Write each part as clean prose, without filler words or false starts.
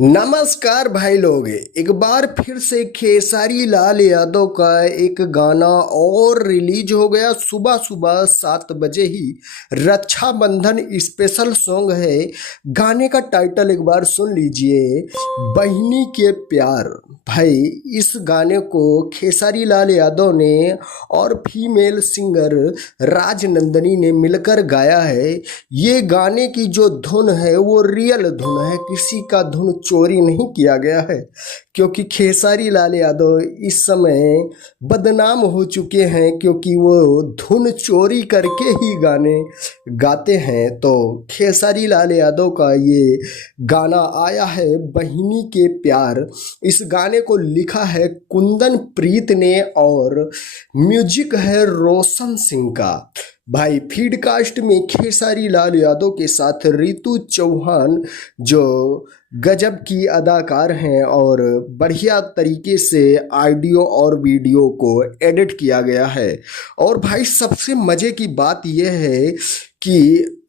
नमस्कार भाई लोग, एक बार फिर से खेसारी लाल यादव का एक गाना और रिलीज हो गया। सुबह सुबह 7 बजे ही रक्षाबंधन स्पेशल सॉन्ग है। गाने का टाइटल एक बार सुन लीजिए, बहिनी के प्यार। भाई इस गाने को खेसारी लाल यादव ने और फीमेल सिंगर राजनंदनी ने मिलकर गाया है। ये गाने की जो धुन है वो रियल धुन है, किसी का धुन चोरी नहीं किया गया है। क्योंकि खेसारी लाल यादव इस समय बदनाम हो चुके हैं, क्योंकि वो धुन चोरी करके ही गाने गाते हैं। तो खेसारी लाल यादव का ये गाना आया है, बहिनी के प्यार। इस गाने को लिखा है कुंदन प्रीत ने और म्यूजिक है रोशन सिंह का। भाई फीडकास्ट में खेसारी लाल यादव के साथ रितु चौहान, जो गजब की अदाकार हैं, और बढ़िया तरीके से ऑडियो और वीडियो को एडिट किया गया है। और भाई सबसे मज़े की बात यह है कि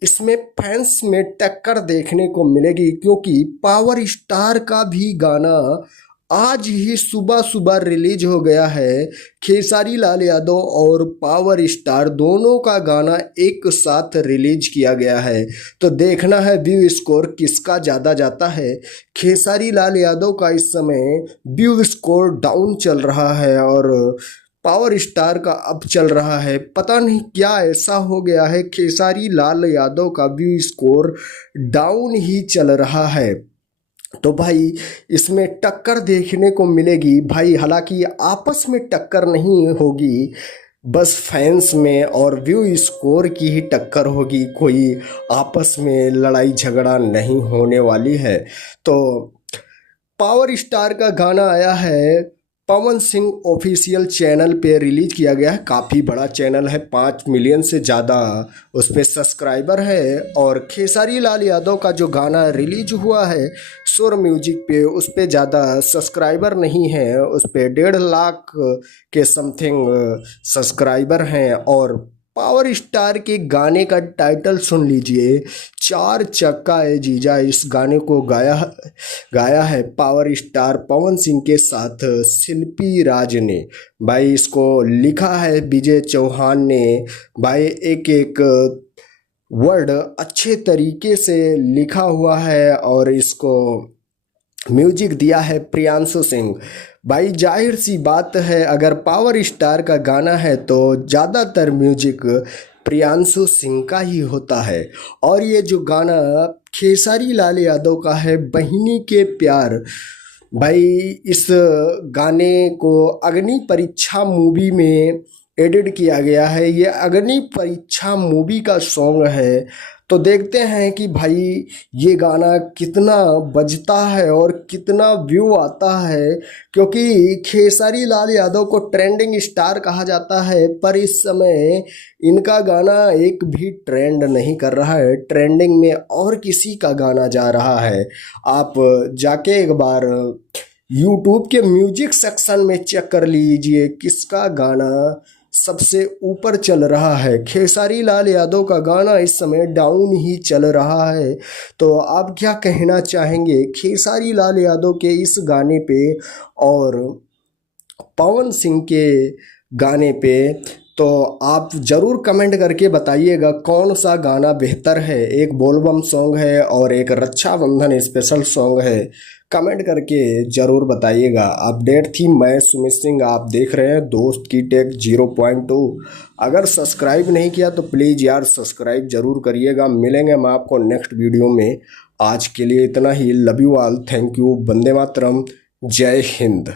इसमें फैंस में टक्कर देखने को मिलेगी, क्योंकि पावर स्टार का भी गाना आज ही सुबह सुबह रिलीज हो गया है। खेसारी लाल यादव और पावर स्टार दोनों का गाना एक साथ रिलीज किया गया है। तो देखना है व्यू स्कोर किसका ज़्यादा जाता है। खेसारी लाल यादव का इस समय व्यू स्कोर डाउन चल रहा है और पावर स्टार का अप चल रहा है। पता नहीं क्या ऐसा हो गया है, खेसारी लाल यादव का व्यू स्कोर डाउन ही चल रहा है। तो भाई इसमें टक्कर देखने को मिलेगी भाई। हालांकि आपस में टक्कर नहीं होगी, बस फैंस में और व्यू स्कोर की ही टक्कर होगी। कोई आपस में लड़ाई झगड़ा नहीं होने वाली है। तो पावर स्टार का गाना आया है, पवन सिंह ऑफिशियल चैनल पे रिलीज किया गया है। काफ़ी बड़ा चैनल है, 5 मिलियन से ज़्यादा उस पर सब्सक्राइबर है। और खेसारी लाल यादव का जो गाना रिलीज हुआ है सुर म्यूजिक पे, उस पर ज़्यादा सब्सक्राइबर नहीं है, उस पर 1.5 लाख के समथिंग सब्सक्राइबर हैं। और पावर स्टार के गाने का टाइटल सुन लीजिए, 4 चक्का ए जीजा। इस गाने को गाया है पावर स्टार पवन सिंह के साथ शिल्पी राज ने। भाई इसको लिखा है विजय चौहान ने। भाई एक एक वर्ड अच्छे तरीके से लिखा हुआ है और इसको म्यूजिक दिया है प्रियांशु सिंह। भाई जाहिर सी बात है, अगर पावर स्टार का गाना है तो ज़्यादातर म्यूजिक प्रियांशु सिंह का ही होता है। और ये जो गाना खेसारी लाल यादव का है, बहिनी के प्यार। भाई इस गाने को अग्नि परीक्षा मूवी में एडिट किया गया है। ये अग्नि परीक्षा मूवी का सॉन्ग है। तो देखते हैं कि भाई ये गाना कितना बजता है और कितना व्यू आता है, क्योंकि खेसारी लाल यादव को ट्रेंडिंग स्टार कहा जाता है, पर इस समय इनका गाना एक भी ट्रेंड नहीं कर रहा है। ट्रेंडिंग में और किसी का गाना जा रहा है। आप जाके एक बार यूट्यूब के म्यूजिक सेक्शन में चेक कर लीजिए किसका गाना सबसे ऊपर चल रहा है। खेसारी लाल यादव का गाना इस समय डाउन ही चल रहा है। तो आप क्या कहना चाहेंगे खेसारी लाल यादव के इस गाने पे और पवन सिंह के गाने पे? तो आप ज़रूर कमेंट करके बताइएगा कौन सा गाना बेहतर है। एक बोलबम सॉन्ग है और एक रक्षाबंधन स्पेशल सॉन्ग है। कमेंट करके ज़रूर बताइएगा। अपडेट थी, मैं सुमित सिंह, आप देख रहे हैं दोस्त की टेक 0.2। अगर सब्सक्राइब नहीं किया तो प्लीज़ यार सब्सक्राइब ज़रूर करिएगा। मिलेंगे हम आपको नेक्स्ट वीडियो में। आज के लिए इतना ही। Love you all, thank you, Vande Mataram, Jai Hind.